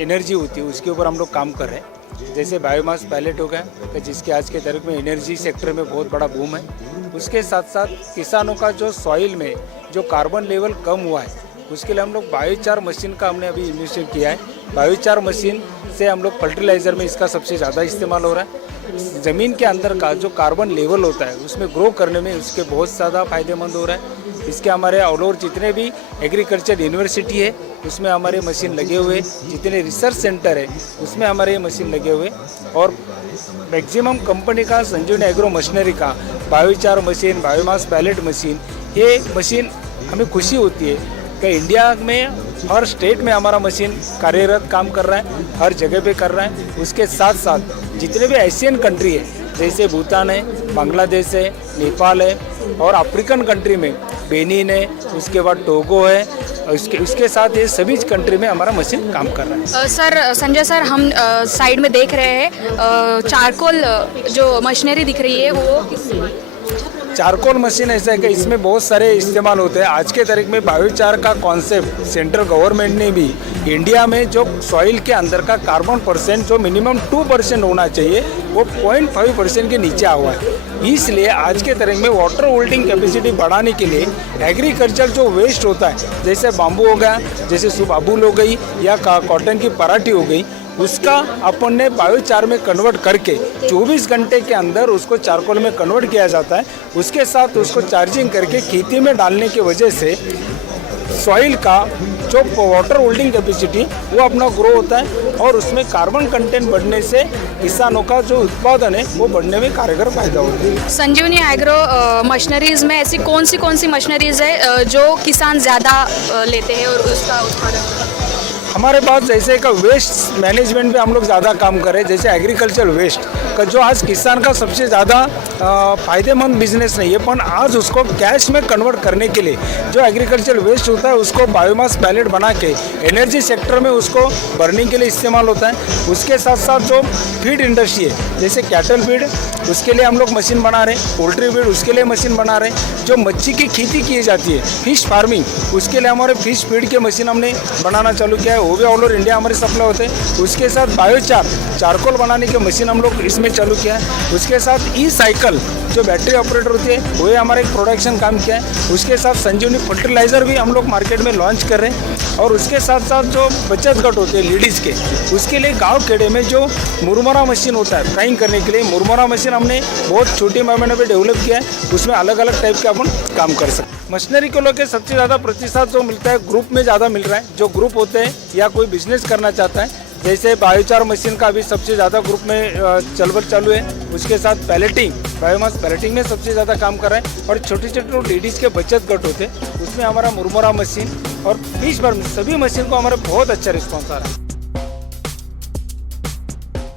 Energy होती है उसके ऊपर हम लोग काम कर रहे हैं। जैसे बायोमास पैलेट हो गया जिसके आज के तारीख में एनर्जी सेक्टर में बहुत बड़ा बूम है। उसके साथ साथ किसानों का जो सॉइल में जो कार्बन लेवल कम हुआ है उसके लिए हम लोग बायोचार मशीन का हमने अभी इनिशिएट किया है। बायोचार मशीन से हम लोग फर्टिलाइज़र में इसका सबसे ज़्यादा इस्तेमाल हो रहा है। ज़मीन के अंदर का जो कार्बन लेवल होता है उसमें ग्रो करने में उसके बहुत ज़्यादा फायदेमंद हो रहा है। इसके हमारे ऑल ओवर जितने भी एग्रीकल्चर यूनिवर्सिटी है उसमें हमारे मशीन लगे हुए, जितने रिसर्च सेंटर है उसमें हमारे मशीन लगे हुए, और मैक्सिमम कंपनी का संजीवनी एग्रो मशीनरी का biochar machine, biomass pellet machine, ये मशीन हमें खुशी होती है कि इंडिया में हर स्टेट में हमारा मशीन कार्यरत काम कर रहा है, हर जगह पे कर रहा है। उसके साथ साथ जितने भी एशियन कंट्री है जैसे भूटान है, बांग्लादेश है, नेपाल है, और अफ्रीकन कंट्री में बेनिन है, उसके बाद टोगो है, उसके साथ ये सभी कंट्री में हमारा मशीन काम कर रहा है। सर संजय सर, हम साइड में देख रहे हैं चारकोल जो मशीनरी दिख रही है वो चारकोल मशीन ऐसा है कि इसमें बहुत सारे इस्तेमाल होते हैं। आज के तारीख में बायोचार का कॉन्सेप्ट सेंट्रल गवर्नमेंट ने भी इंडिया में जो सॉइल के अंदर का कार्बन परसेंट जो मिनिमम 2% होना चाहिए वो 0.5% के नीचे हुआ है। इसलिए आज के तारीख में वाटर होल्डिंग कैपेसिटी बढ़ाने के लिए एग्रीकल्चर जो वेस्ट होता है जैसे बाम्बू हो गया, जैसे सुबाबुल हो गई या कॉटन की पराठी हो गई, उसका अपन ने बायोचार में कन्वर्ट करके 24 घंटे के अंदर उसको चारकोल में कन्वर्ट किया जाता है। उसके साथ उसको चार्जिंग करके खेती में डालने की वजह से सॉइल का जो वाटर होल्डिंग कैपेसिटी वो अपना ग्रो होता है, और उसमें कार्बन कंटेंट बढ़ने से किसानों का जो उत्पादन है वो बढ़ने में कारगर फायदा होता है। संजीवनी एग्रो मशीनरीज में ऐसी कौन सी मशीनरीज है जो किसान ज़्यादा लेते हैं और उसका उत्पादन? हमारे पास जैसे का वेस्ट मैनेजमेंट पे हम लोग ज़्यादा काम करें, जैसे एग्रीकल्चर वेस्ट का जो आज किसान का सबसे ज़्यादा फ़ायदेमंद बिजनेस नहीं है, पर आज उसको कैश में कन्वर्ट करने के लिए जो एग्रीकल्चर वेस्ट होता है उसको बायोमास पैलेट बना के एनर्जी सेक्टर में उसको बर्निंग के लिए इस्तेमाल होता है। उसके साथ साथ जो फीड इंडस्ट्री है जैसे कैटल फीड उसके लिए हम लोग मशीन बना रहे हैं, पोल्ट्री फीड उसके लिए मशीन बना रहे हैं, जो मच्छी की खेती की जाती है फिश फार्मिंग उसके लिए हमारे फिश फीड के मशीन हमने बनाना चालू किया है, वो भी ऑल ओवर इंडिया हमारे सप्लाई होते हैं। उसके साथ बायोचार चारकोल बनाने के मशीन हम लोग इसमें चालू किया है। उसके साथ ई साइकिल जो बैटरी ऑपरेटर होती है वो हमारा एक प्रोडक्शन काम किया है। उसके साथ संजीवनी फर्टिलाइज़र भी हम लोग मार्केट में लॉन्च कर रहे हैं, और उसके साथ साथ जो बचत गट होते हैं लेडीज़ के उसके लिए गाँव खेड़े में जो मुरमुरा मशीन होता है फ्राइंग करने के लिए, मुरमुरा मशीन हमने बहुत छोटी पैमाने पर डेवलप किया है। उसमें अलग अलग टाइप के अपन काम कर सकते हैं। मशीनरी को लेकर सबसे ज़्यादा प्रतिशत जो मिलता है ग्रुप में ज़्यादा मिल रहा है। जो ग्रुप होते हैं या कोई बिजनेस करना चाहता है जैसे बायोचार मशीन का अभी सबसे ज़्यादा ग्रुप में चलबल चालू है। उसके साथ पैलेटिंग, बायोमास पैलेटिंग में सबसे ज़्यादा काम कर रहा है, और छोटे छोटे लेडीज़ के बचत गट होते हैं उसमें हमारा मुरमुरा मशीन और फिश फार्म सभी मशीन को हमारा बहुत अच्छा रिस्पॉन्स आ रहा है।